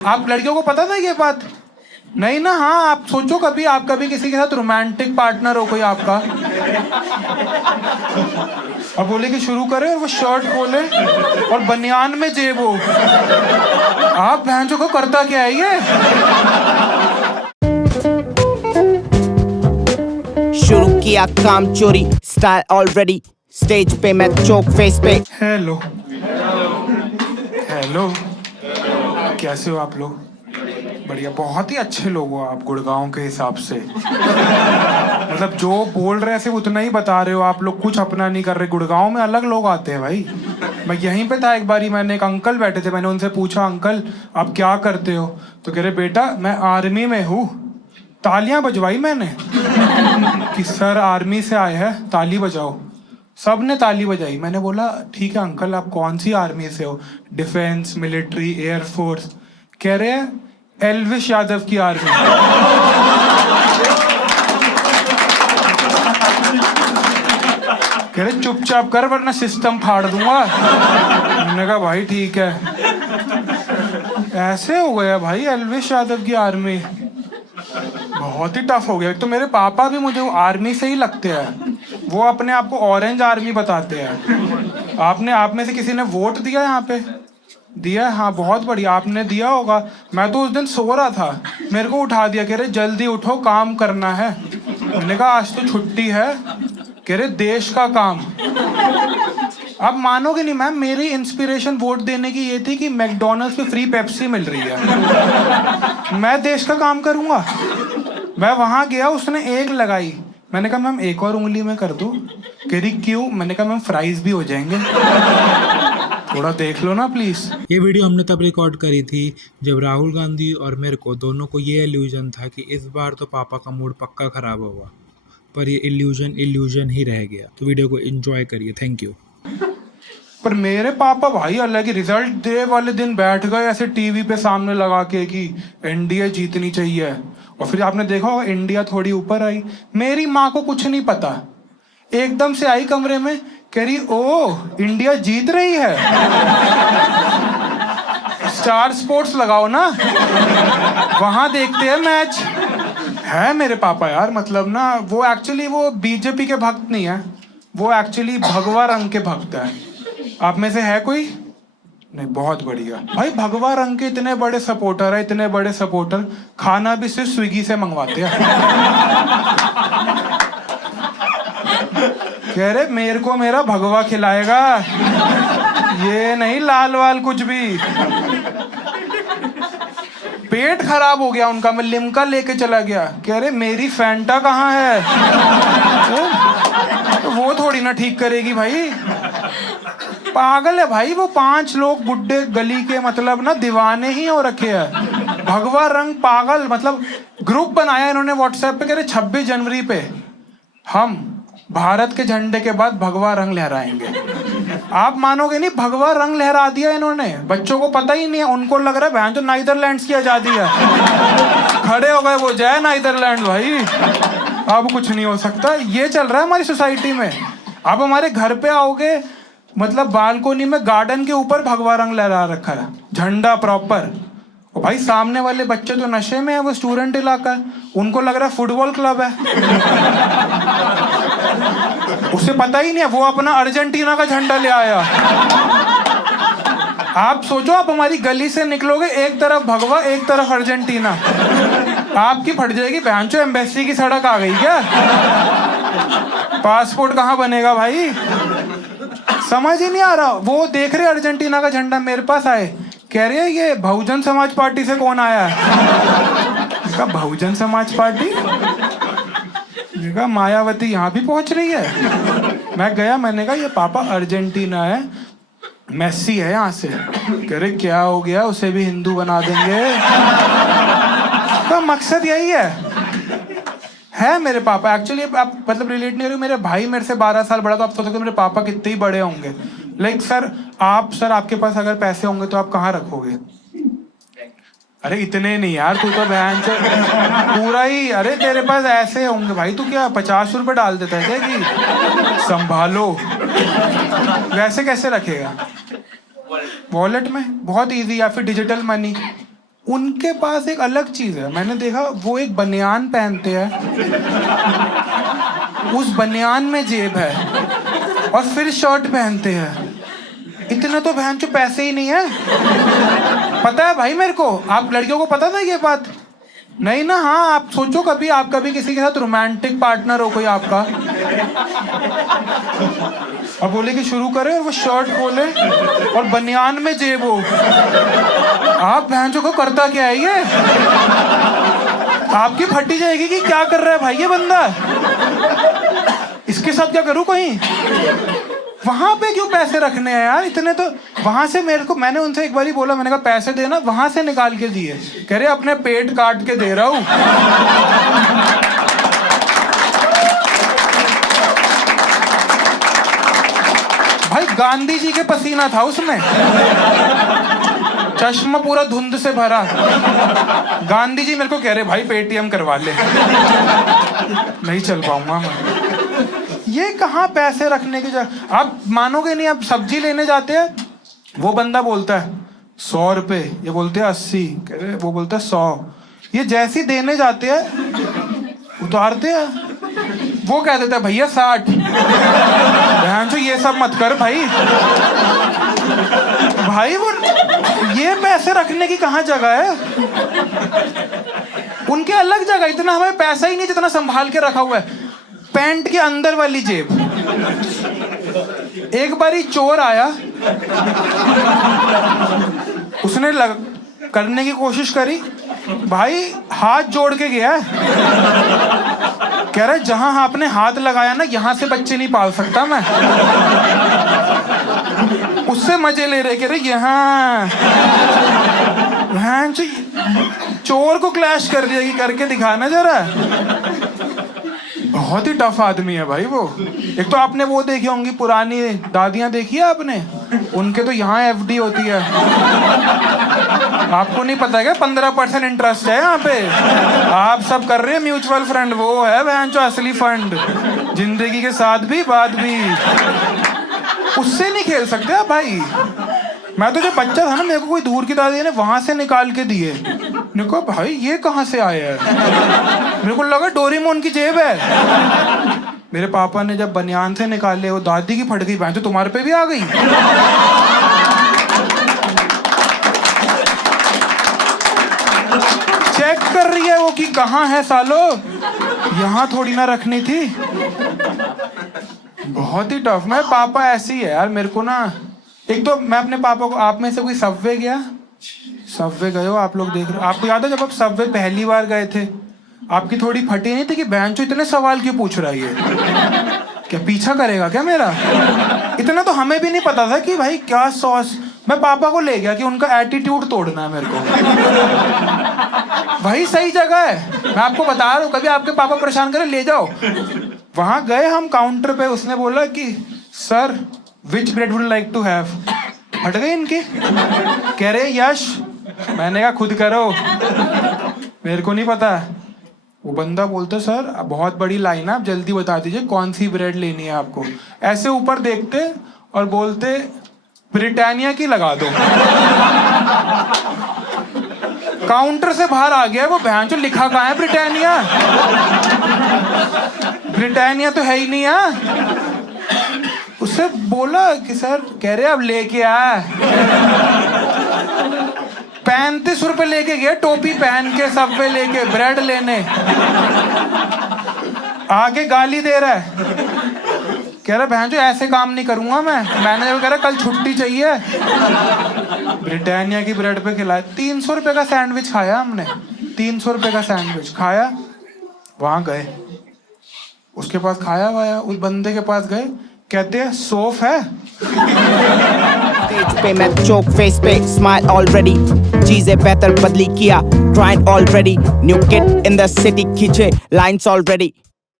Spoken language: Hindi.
आप लड़कियों को पता था ये बात? नहीं ना। हाँ, आप सोचो कभी, आप कभी किसी के साथ रोमांटिक पार्टनर हो कोई आपका, अब बोले कि शुरू करें और वो शर्ट खोले और बनियान में जेब हो, आप भैंसों को करता क्या है ये? शुरू किया काम चोरी, स्टाइल ऑलरेडी स्टेज पे मैं चौक फेस पे। हेलो हेलो, कैसे हो आप लोग? बढ़िया, बहुत ही अच्छे लोग हो आप गुड़गांव के हिसाब से। मतलब जो बोल रहे हैं सिर्फ उतना ही बता रहे हो आप लोग, कुछ अपना नहीं कर रहे। गुड़गांव में अलग लोग आते हैं भाई। मैं यहीं पे था एक बारी, मैंने एक अंकल बैठे थे, मैंने उनसे पूछा अंकल आप क्या करते हो? तो कह रहे बेटा मैं आर्मी में हूँ। तालियां बजवाई मैंने कि सर आर्मी से आए हैं, ताली बजाओ। सब ने ताली बजाई। मैंने बोला ठीक है अंकल आप कौन सी आर्मी से हो? Defence, military, air force? कह रहे हैं एल्विश यादव की आर्मी। कह रहे चुपचाप कर वरना सिस्टम फाड़ दूंगा। मैंने कहा भाई ठीक है। ऐसे हो गया भाई एल्विश यादव की आर्मी, बहुत ही टफ हो गया। तो मेरे पापा भी मुझे वो आर्मी से ही लगते हैं, वो अपने आप को ऑरेंज आर्मी बताते हैं। आपने आप में से किसी ने वोट दिया यहाँ पे? दिया? हाँ बहुत बढ़िया, आपने दिया होगा। मैं तो उस दिन सो रहा था, मेरे को उठा दिया, कह रहे जल्दी उठो काम करना है। मैंने कहा आज तो छुट्टी है। कह रहे देश का काम। आप मानोगे नहीं मैम, मेरी इंस्पिरेशन वोट देने की ये थी कि मैकडोनल्ड्स पे फ्री पेप्सी मिल रही है, मैं देश का काम करूंगा। मैं वहां गया, उसने एक लगाई, मैंने कहा मैम एक और उंगली में कर दूं? कह रही क्यों? मैंने कहा मैम फ्राइज भी हो जाएंगे, थोड़ा देख लो ना प्लीज। ये वीडियो हमने तब रिकॉर्ड करी थी जब राहुल गांधी और मेरे को दोनों को ये इल्यूजन था कि इस बार तो पापा का मूड पक्का खराब होगा, पर ये इल्यूजन ही रह गया। तो वीडियो को एंजॉय करिए, थैंक यू। पर मेरे पापा भाई अलग ही, रिजल्ट डे वाले दिन बैठ गए ऐसे टीवी पे सामने लगा के कि इंडिया जीतनी चाहिए, और फिर आपने देखा होगा इंडिया थोड़ी ऊपर आई। मेरी माँ को कुछ नहीं पता, एकदम से आई कमरे में, कह रही ओ इंडिया जीत रही है, स्टार स्पोर्ट्स लगाओ ना, वहां देखते हैं मैच। है मेरे पापा यार, मतलब ना वो एक्चुअली वो बीजेपी के भक्त नहीं है, वो एक्चुअली भगवा रंग के भक्त है। आप में से है कोई? नहीं, बहुत बढ़िया भाई। भगवा रंग के इतने बड़े सपोर्टर है, इतने बड़े सपोर्टर, खाना भी सिर्फ स्विगी से मंगवाते हैं। कह रहे मेरे को मेरा भगवा खिलाएगा, ये नहीं लाल वाल कुछ भी। पेट खराब हो गया उनका, मैं लिम्का लेके चला गया, कह रहे मेरी फैंटा कहाँ है? तो वो थोड़ी ना ठीक करेगी भाई, पागल है भाई वो। 5 लोग बुड्ढे गली के, मतलब ना दीवाने ही हो रखे हैं। भगवा रंग पागल, मतलब ग्रुप बनाया इन्होंने व्हाट्सएप पे, कह रहे 26 जनवरी पे हम भारत के झंडे के बाद भगवा रंग लहराएंगे। आप मानोगे नहीं, भगवा रंग लहरा दिया इन्होंने। बच्चों को पता ही नहीं है, उनको लग रहा है बहन तो नीदरलैंड्स की आजादी है। खड़े हो गए वो, जय नीदरलैंड भाई, अब कुछ नहीं हो सकता। ये चल रहा है हमारी सोसाइटी में। आप हमारे घर पे आओगे, मतलब बालकोनी में गार्डन के ऊपर भगवा रंग लहरा रखा है, झंडा प्रॉपर। और भाई सामने वाले बच्चे तो नशे में है, वो स्टूडेंट इलाका है, उनको लग रहा है फुटबॉल क्लब है। उसे पता ही नहीं है, वो अपना अर्जेंटीना का झंडा ले आया। आप सोचो, आप हमारी गली से निकलोगे, एक तरफ भगवा एक तरफ अर्जेंटीना, आपकी फट जाएगी। बहनचो एम्बेसी की सड़क आ गई क्या? पासपोर्ट कहाँ बनेगा भाई? समझ ही नहीं आ रहा। वो देख रहे अर्जेंटीना का झंडा, मेरे पास आए, कह रहे हैं ये बहुजन समाज पार्टी से कौन आया है? कहा बहुजन समाज पार्टी? कहा मायावती यहाँ भी पहुंच रही है। मैं गया, मैंने कहा ये पापा अर्जेंटीना है, मेसी है यहाँ से। कह रहे क्या हो गया, उसे भी हिंदू बना देंगे। तो मकसद यही है मेरे पापा। एक्चुअली आप मतलब रिलेट नहीं हो रहे, मेरे भाई मेरे से 12 साल बड़ा, तो आप सोच सकते हो मेरे पापा कितने ही बड़े होंगे। लाइक सर आपके पास अगर पैसे होंगे तो आप कहाँ रखोगे? अरे इतने नहीं यार, तू तो बहन से पूरा ही, अरे तेरे पास ऐसे होंगे भाई, तू क्या 50 रुपए डाल देता है क्या कि संभालो? वैसे कैसे रखेगा? वॉलेट में बहुत इजी, या फिर डिजिटल मनी। उनके पास एक अलग चीज है, मैंने देखा वो एक बनियान पहनते हैं, उस बनियान में जेब है और फिर शर्ट पहनते हैं। इतने तो बहन चो पैसे ही नहीं है। पता है भाई मेरे को, आप लड़कियों को पता था ये बात? नहीं ना? हाँ, आप सोचो कभी, आप कभी किसी के साथ रोमांटिक पार्टनर हो कोई आपका, अब बोले कि शुरू करें और वो शर्ट खोले और बनियान में जेब हो, आप बहनचों को करता क्या है ये? आपकी फटी जाएगी कि क्या कर रहा है भाई ये बंदा, इसके साथ क्या करूं कहीं? वहां पे क्यों पैसे रखने हैं यार इतने? तो वहां से मेरे को, मैंने उनसे एक बार ही बोला, मैंने कहा पैसे देना, वहां से निकाल के दिए। कह रहे अपने पेट काट के दे रहा हूं। भाई गांधी जी के पसीना था उसमें, चश्मा पूरा धुंध से भरा। गांधी जी मेरे को कह रहे भाई पेटीएम करवा ले, नहीं चल पाऊंगा मैं। ये कहाँ पैसे रखने की जगह? आप मानोगे नहीं, आप सब्जी लेने जाते हैं, वो बंदा बोलता है 100 रुपए, ये बोलते हैं 80, कह रहे वो बोलता है 100। ये जैसी देने जाते हैं उतारते हैं, वो कह देता है भैया 60। बहन चो ये सब मत कर भाई। भाई वो ये पैसे रखने की कहाँ जगह है? उनके अलग जगह, इतना हमें पैसा ही नहीं जितना संभाल के रखा हुआ है। पैंट के अंदर वाली जेब। एक बारी चोर आया, उसने करने की कोशिश करी, भाई हाथ जोड़ के गया, कह रहा है जहां आपने हाथ लगाया ना, यहां से बच्चे नहीं पाल सकता मैं। उससे मजे ले रहे, कह रहे यहाँ चोर को क्लैश कर दिया कि करके दिखाना जरा। बहुत ही टफ आदमी है भाई वो। एक तो आपने वो देखी होंगी पुरानी दादियां, देखी है आपने? उनके तो यहाँ एफडी होती है, आपको नहीं पता है क्या? 15% इंटरेस्ट है यहाँ पे। आप सब कर रहे हैं म्यूचुअल फंड, वो है बहनचो असली फंड, जिंदगी के साथ भी बाद भी। उससे नहीं खेल सकते आप भाई। मैं तो जब बच्चा था ना, मेरे को कोई दूर की दादी ने वहां से निकाल के दिए। मैंने कहा भाई ये कहाँ से आया है? मेरे को लगा डोरेमोन की जेब है। मेरे पापा ने जब बनियान से निकाले, वो दादी की फट गई, बहन तो तुम्हारे पे भी आ गई। चेक कर रही है वो कि कहाँ है सालो, यहाँ थोड़ी ना रखनी थी। बहुत ही टफ। मैं पापा ऐसी है यार, मेरे को ना, एक तो मैं अपने पापा को, आप में से कोई सबवे गया? सबवे गए हो आप लोग? देख रहे हो? आपको याद है जब आप सबवे पहली बार गए थे, आपकी थोड़ी फटी नहीं थी कि बहनचो इतने सवाल क्यों पूछ रहा है, क्या पीछा करेगा क्या मेरा? इतना तो हमें भी नहीं पता था कि भाई क्या सॉस। मैं पापा को ले गया कि उनका एटीट्यूड तोड़ना है मेरे को। वही सही जगह है, मैं आपको बता रहा हूँ, कभी आपके पापा परेशान करे ले जाओ। वहां गए हम काउंटर पे, उसने बोला कि sir which bread would like to have. हट गए इनके, कह रहे यश। मैंने कहा खुद करो, मेरे को नहीं पता। वो बंदा बोलता सर बहुत बड़ी लाइन है, आप जल्दी बता दीजिए कौन सी ब्रेड लेनी है आपको। ऐसे ऊपर देखते और बोलते ब्रिटानिया की लगा दो। काउंटर से बाहर आ गया वो, बहनचोद लिखा कहाँ है ब्रिटानिया? ब्रिटानिया तो है ही नहीं है। उससे बोला कि सर, कह रहे अब लेके आ। 35 रुपए लेके गया, टोपी पहन के सबवे लेके ब्रेड लेने, आगे गाली दे रहा है, कह रहा बहन जो ऐसे काम नहीं करूंगा मैं। मैनेजर कह रहा कल छुट्टी चाहिए। ब्रिटानिया की ब्रेड पे खिलाया। 300 रुपए का सैंडविच खाया हमने, 300 रुपए का सैंडविच खाया। वहां गए, उसके पास खाया वाया, उस बंदे के पास गए, कहते हैं सोफ है। स्टेज पे मैं चोक फेस पे स्माइल ऑलरेडी, चीजें बेहतर बदली किया, trying already, new kid in the city खींचे लाइंस ऑलरेडी।